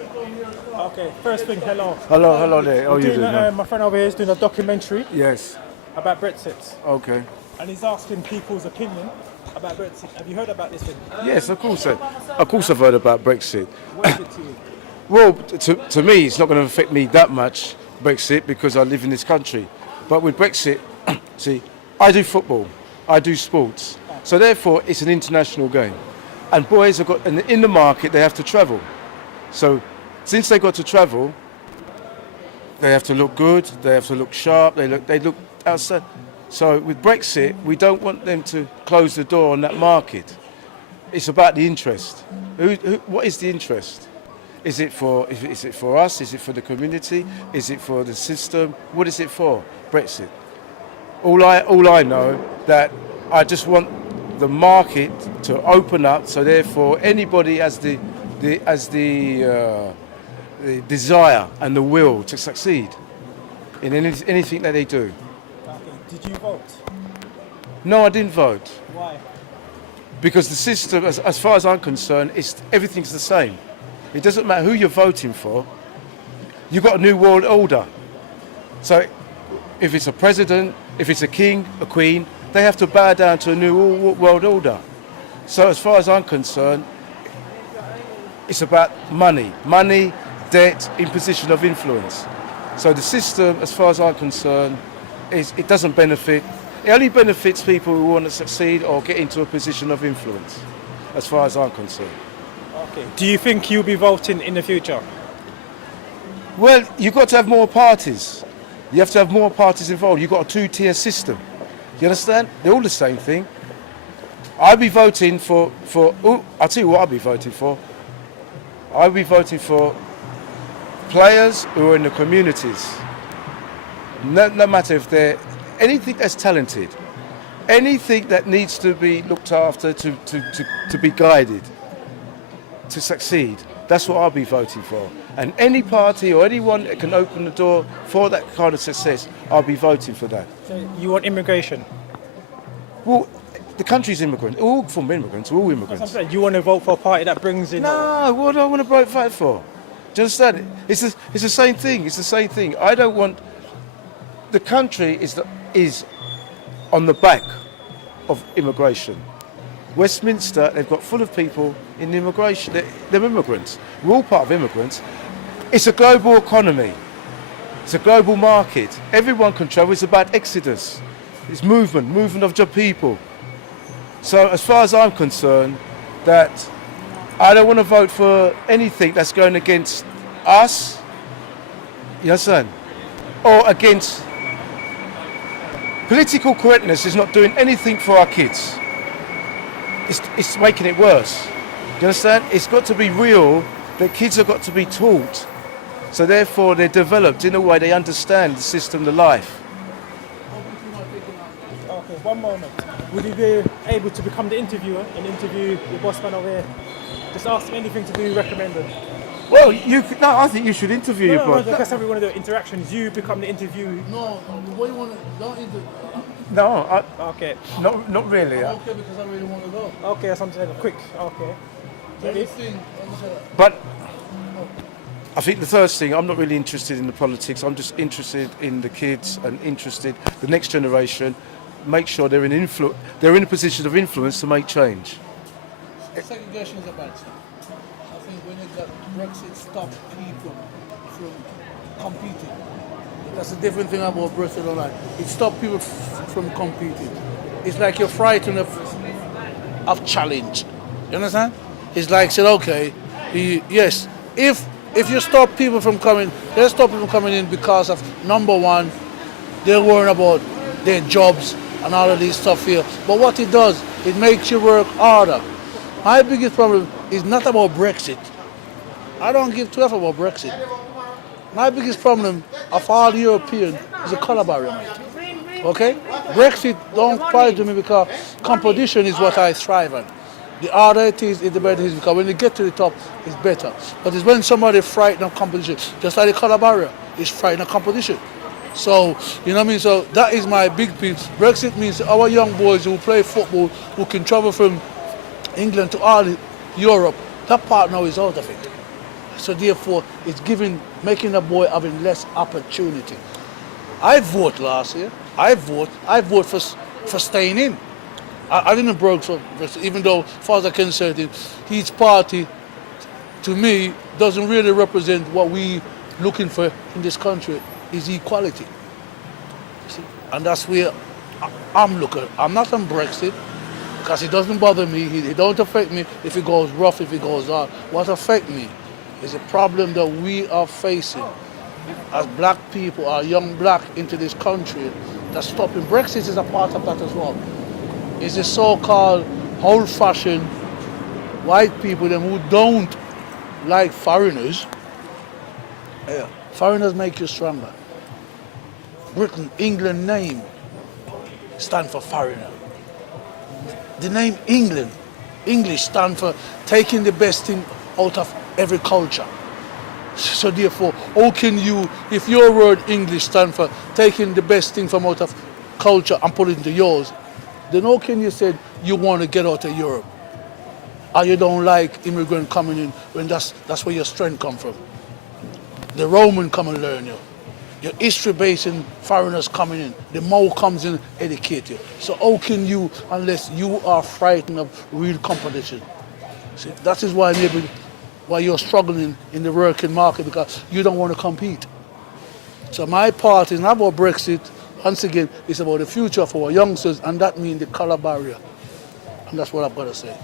Okay, first thing, hello. Hello there. How are you Doing doing, man? my friend over here is doing a documentary Yes. about Brexit, Okay. and he's asking people's opinion about Brexit. Have you heard about this thing? Yes, of course. Of course, I've heard about Brexit. What is it to you? Well, to me, it's not going to affect me that much, Brexit, because I live in this country. But with Brexit, see, I do football, I do sports, so therefore it's an international game. And boys have got in the market, they have to travel. So since they got to travel, they have to look good, they have to look sharp, they look outside. So with Brexit, we don't want them to close the door on that market. It's about the interest. What is the interest? Is it for us? Is it for the community? Is it for the system? What is it for? Brexit. All I know that I just want the market to open up. So therefore, anybody has the desire and the will to succeed in anything that they do. Okay, did you vote? No, I didn't vote Why? because the system, as far as I'm concerned, everything's the same. It doesn't matter who you're voting for. You've got a new world order. So if it's a president, if it's a king, a queen, they have to bow down to a new world order. So as far as I'm concerned, it's about money, debt, imposition of influence. So the system, as far as I'm concerned, it doesn't benefit. It only benefits people who want to succeed or get into a position of influence, as far as I'm concerned. Okay. Do you think you'll be voting in the future? Well, you've got to have more parties. You have to have more parties involved. You've got a two-tier system. You understand? They're all the same thing. I'll be voting for I'll tell you what I'll be voting for. I'll be voting for players who are in the communities. No matter if they're anything that's talented, anything that needs to be looked after to be guided, to succeed. That's what I'll be voting for. And any party or anyone that can open the door for that kind of success, I'll be voting for that. So you want immigration? Well, the country's immigrants, all from immigrants, we're all That's what I'm immigrants. saying. You want to vote for a party that brings in... No, what do I want to vote for? Do you understand? It's the same thing. It's the same thing. I don't want. The country is on the back of immigration. Westminster, they've got full of people in immigration. They're immigrants. We're all part of immigrants. It's a global economy. It's a global market. Everyone can travel. It's about exodus. It's movement of the people. So as far as I'm concerned, that I don't want to vote for anything that's going against us, you understand? Or against political correctness is not doing anything for our kids. It's making it worse. You understand? It's got to be real. The kids have got to be taught. So therefore they're developed in a way they understand the system, the life. Okay, one moment. Would you be able to become the interviewer and interview your boss man over here? Just ask him anything to do recommended. Well, I think you should interview your No, boss. that's how we want to do interactions. You become the interview. No, what do you want to, don't interview. No, Okay. not really. I'm okay because I really want to go. Okay, that's something quick. Okay. The Ready? other thing, But I think the first thing, I'm not really interested in the politics. I'm just interested in the kids and interested the next generation. Make sure they're in a position of influence to make change. segregation is a bad thing. I think when you got Brexit stop people from competing. That's a different thing about Brexit online. It stopped people from competing. It's like you're frightened of challenge. You understand? It's like said, okay, yes, if you stop people from coming, they stop people from coming in because of number one, they're worrying about their jobs and all of these stuff here. But what it does, it makes you work harder. My biggest problem is not about Brexit. I don't give two F about Brexit. My biggest problem of all Europeans is the colour barrier, mate. Okay? Brexit don't apply to me because competition is what I strive on. The harder it is the better it is, because when you get to the top, it's better. But it's when somebody frightened of competition, just like the colour barrier, is frightened of competition. So, you know what I mean? So that is my big piece. Brexit means our young boys who play football, who can travel from England to all Europe, that part now is out of it. So therefore, it's making a boy having less opportunity. I voted last year. I vote for staying in. I didn't vote for Brexit, even though, as far as I can say, his party, to me, doesn't really represent what we looking for in this country, is equality. See? And that's where I'm looking. I'm not on Brexit, because it doesn't bother me. It don't affect me if it goes rough, if it goes hard. What affects me is a problem that we are facing as black people, our young black into this country, that's stopping. Brexit is a part of that as well. It's the so-called old-fashioned white people, them who don't like foreigners. Yeah. Foreigners make you stronger. Britain, England name stand for foreigner. The name England, English, stand for taking the best thing out of every culture. So therefore, how can you, if your word English stand for taking the best thing from out of culture and put it into yours, then how can you say you want to get out of Europe? Or you don't like immigrant coming in when that's where your strength come from? The Roman come and learn you. Your history-based foreigners coming in. The Mao comes in, educate you. So how can you, unless you are frightened of real competition? See, that is why maybe why you're struggling in the working market, because you don't want to compete. So my part is not about Brexit. Once again, it's about the future for our youngsters, and that means the colour barrier. And that's what I've got to say.